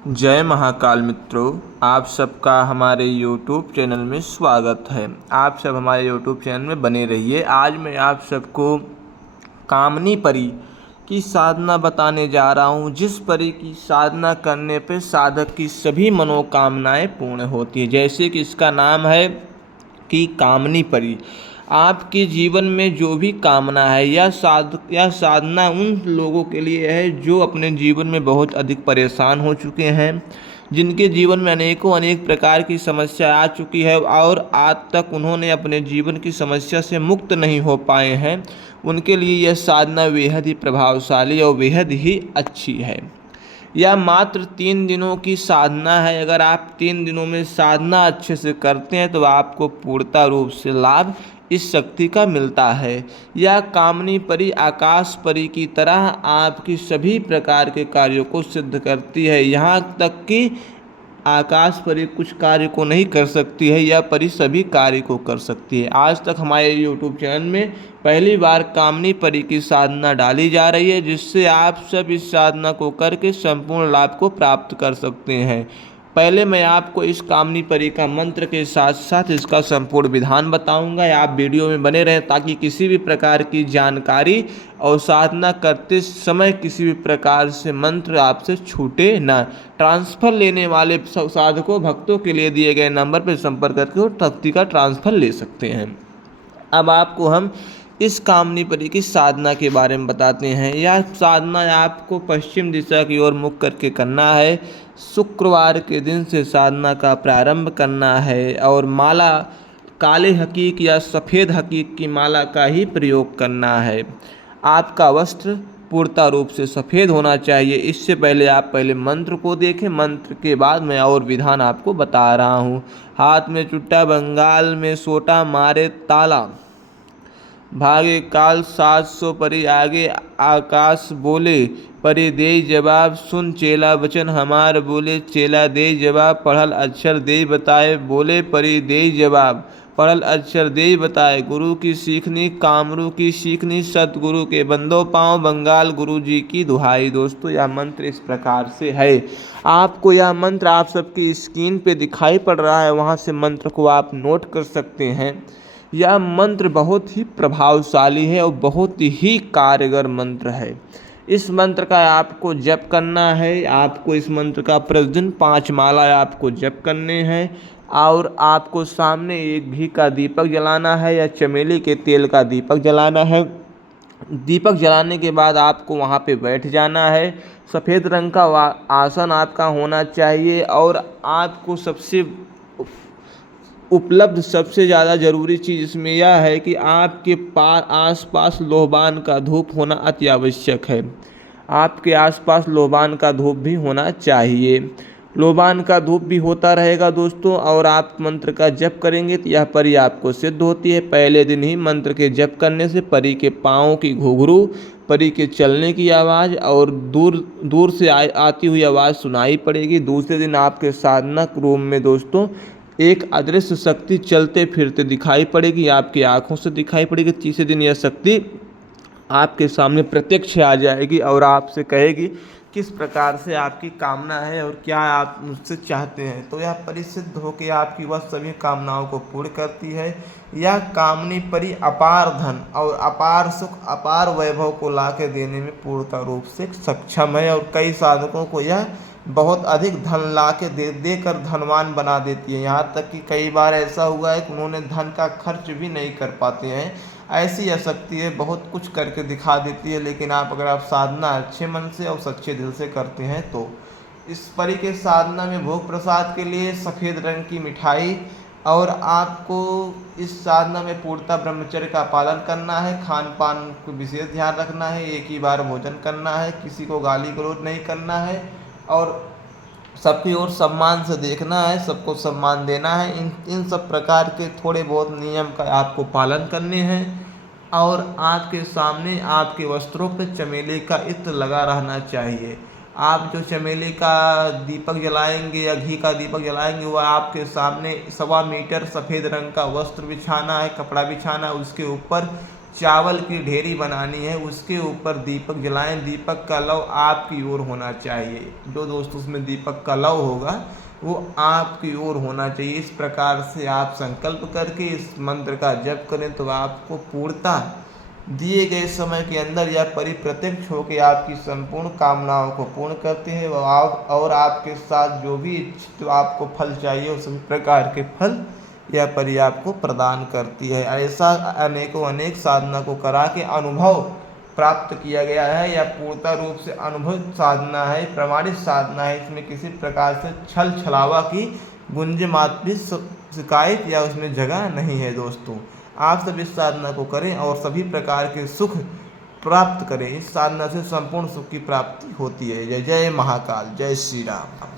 जय महाकाल मित्रों, आप सबका हमारे YouTube चैनल में स्वागत है। आप सब हमारे YouTube चैनल में बने रहिए। आज मैं आप सबको कामनी परी की साधना बताने जा रहा हूँ, जिस परी की साधना करने पे साधक की सभी मनोकामनाएं पूर्ण होती है। जैसे कि इसका नाम है कि कामनी परी। आपके जीवन में जो भी कामना है या साधना उन लोगों के लिए है जो अपने जीवन में बहुत अधिक परेशान हो चुके हैं, जिनके जीवन में अनेक प्रकार की समस्या आ चुकी है और आज तक उन्होंने अपने जीवन की समस्या से मुक्त नहीं हो पाए हैं। उनके लिए यह साधना बेहद ही प्रभावशाली और बेहद ही अच्छी है। यह मात्र 3 दिनों की साधना है। अगर आप 3 दिनों में साधना अच्छे से करते हैं तो आपको पूर्णतः रूप से लाभ इस शक्ति का मिलता है। यह कामनी परी आकाश परी की तरह आपकी सभी प्रकार के कार्यों को सिद्ध करती है। यहाँ तक कि आकाश परी कुछ कार्य को नहीं कर सकती है, यह परी सभी कार्य को कर सकती है। आज तक हमारे YouTube चैनल में पहली बार कामनी परी की साधना डाली जा रही है, जिससे आप सब इस साधना को करके संपूर्ण लाभ को प्राप्त कर सकते हैं। पहले मैं आपको इस कामनी परी का मंत्र के साथ साथ इसका संपूर्ण विधान बताऊंगा। आप वीडियो में बने रहें ताकि किसी भी प्रकार की जानकारी और साधना करते समय किसी भी प्रकार से मंत्र आपसे छूटे ना। ट्रांसफ़र लेने वाले साधकों भक्तों के लिए दिए गए नंबर पर संपर्क करके वो शक्ति का ट्रांसफ़र ले सकते हैं। अब आपको हम इस कामनी परी की साधना के बारे में बताते हैं। यह साधना आपको पश्चिम दिशा की ओर मुख करके करना है। शुक्रवार के दिन से साधना का प्रारंभ करना है और माला काले हकीक या सफ़ेद हकीक की माला का ही प्रयोग करना है। आपका वस्त्र पूर्णतः रूप से सफ़ेद होना चाहिए। इससे पहले आप मंत्र को देखें। मंत्र के बाद मैं और विधान आपको बता रहा हूँ। हाथ में चुट्टा, बंगाल में सोटा, मारे ताला, भागे काल 700 परी आगे आकाश बोले, परी दे जवाब, सुन चेला वचन हमार बोले, चेला दे जवाब, पढ़ल अक्षर दे बताए, बोले परी दे जवाब, पढ़ल अक्षर दे बताए, गुरु की सीखनी कामरू की सीखनी, सतगुरु के बंदो पाँव, बंगाल गुरु जी की दुहाई। दोस्तों, यह मंत्र इस प्रकार से है। आपको यह मंत्र आप सबकी स्क्रीन पे दिखाई पड़ रहा है, वहाँ से मंत्र को आप नोट कर सकते हैं। यह मंत्र बहुत ही प्रभावशाली है और बहुत ही कारगर मंत्र है। इस मंत्र का आपको जप करना है। आपको इस मंत्र का प्रतिदिन 5 माला आपको जप करने हैं और आपको सामने एक घी का दीपक जलाना है या चमेली के तेल का दीपक जलाना है। दीपक जलाने के बाद आपको वहाँ पे बैठ जाना है। सफ़ेद रंग का आसन आपका होना चाहिए और आपको उपलब्ध सबसे ज़्यादा ज़रूरी चीज़ इसमें यह है कि आपके आसपास लोबान का धूप होना अति आवश्यक है। आपके आसपास लोबान का धूप भी होना चाहिए। लोबान का धूप भी होता रहेगा दोस्तों। और आप मंत्र का जप करेंगे तो यह परी आपको सिद्ध होती है। पहले दिन ही मंत्र के जप करने से परी के पाँव की घुंघरू, परी के चलने की आवाज़ और दूर से आती हुई आवाज़ सुनाई पड़ेगी। दूसरे दिन आपके साधना रूम में दोस्तों एक अदृश्य शक्ति चलते फिरते दिखाई पड़ेगी, आपकी आंखों से दिखाई पड़ेगी। तीसरे दिन यह शक्ति आपके सामने प्रत्यक्ष आ जाएगी और आपसे कहेगी किस प्रकार से आपकी कामना है और क्या आप मुझसे चाहते हैं। तो यह परी सिद्ध होकर आपकी वह सभी कामनाओं को पूर्ण करती है। यह कामनी परी अपार धन और अपार सुख, अपार वैभव को ला के देने में पूर्णतः रूप से सक्षम है और कई साधकों को यह बहुत अधिक धन ला के देकर धनवान बना देती है। यहाँ तक कि कई बार ऐसा हुआ है कि उन्होंने धन का खर्च भी नहीं कर पाते हैं। ऐसी यह शक्ति है, बहुत कुछ करके दिखा देती है। लेकिन अगर आप साधना अच्छे मन से और सच्चे दिल से करते हैं तो इस परी के साधना में भोग प्रसाद के लिए सफ़ेद रंग की मिठाई और आपको इस साधना में पूर्णतः ब्रह्मचर्य का पालन करना है। खान पान को विशेष ध्यान रखना है। एक ही बार भोजन करना है। किसी को गाली गलौज नहीं करना है और सबकी ओर सम्मान से देखना है। सबको सम्मान देना है। इन सब प्रकार के थोड़े बहुत नियम का आपको पालन करने हैं। और आपके सामने आपके वस्त्रों पर चमेली का इत्र लगा रहना चाहिए। आप जो चमेली का दीपक जलाएंगे या घी का दीपक जलाएंगे वह आपके सामने 1.25 मीटर सफ़ेद रंग का वस्त्र बिछाना है, कपड़ा बिछाना है। उसके ऊपर चावल की ढेरी बनानी है, उसके ऊपर दीपक जलाएं। दीपक का लौ आपकी ओर होना चाहिए। जो दोस्तों उसमें दीपक का लौ होगा वो आपकी ओर होना चाहिए। इस प्रकार से आप संकल्प करके इस मंत्र का जप करें तो आपको पूर्णतः दिए गए समय के अंदर यह परिप्रत्यक्ष होकर आपकी संपूर्ण कामनाओं को पूर्ण करते हैं और आपके साथ जो भी इच्छित आपको फल चाहिए उस प्रकार के फल यह परि आपको प्रदान करती है। ऐसा अनेकों अनेक साधना को करा के अनुभव प्राप्त किया गया है। यह पूर्णतः रूप से अनुभव साधना है, प्रमाणित साधना है। इसमें किसी प्रकार से छल छलावा की गुंज मात्र शिकायत या उसमें जगह नहीं है। दोस्तों आप सब इस साधना को करें और सभी प्रकार के सुख प्राप्त करें। इस साधना से संपूर्ण सुख की प्राप्ति होती है। जय जय महाकाल, जय श्री राम।